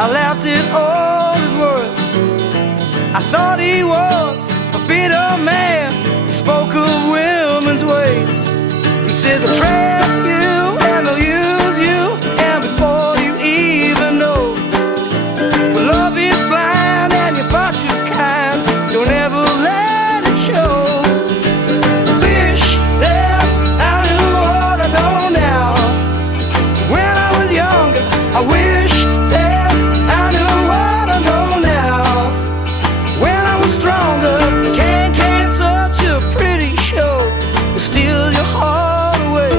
I laughed at all his words. I thought he was a bitter man. He spoke of women's ways. He said they'll trap you and they'll use you, and before you even know, for love is blind and you fought too kind. Don't ever let it show. Wish that I knew what I know now. When I was younger, I wish that steal your heart away.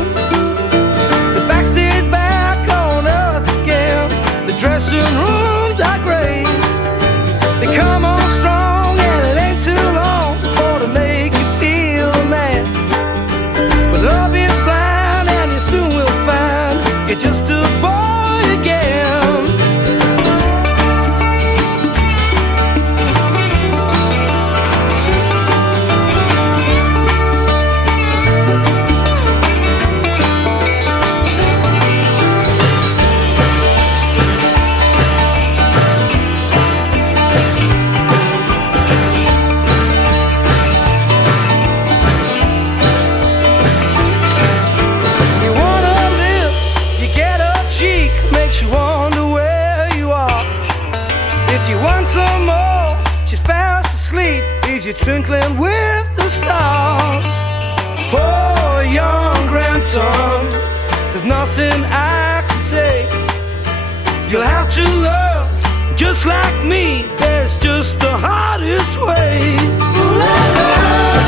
The backstage back on earth again. The dressing rooms are great. They come on strong and it ain't too long for to make you feel a man. But love is blind and you soon will find you're just a boy again. Makes you wonder where you are. If you want some more, she's fast asleep, leaves you twinkling with the stars. Poor young grandson, there's nothing I can say. You'll have to learn, just like me, there's just the hardest way. Ooh, la, la.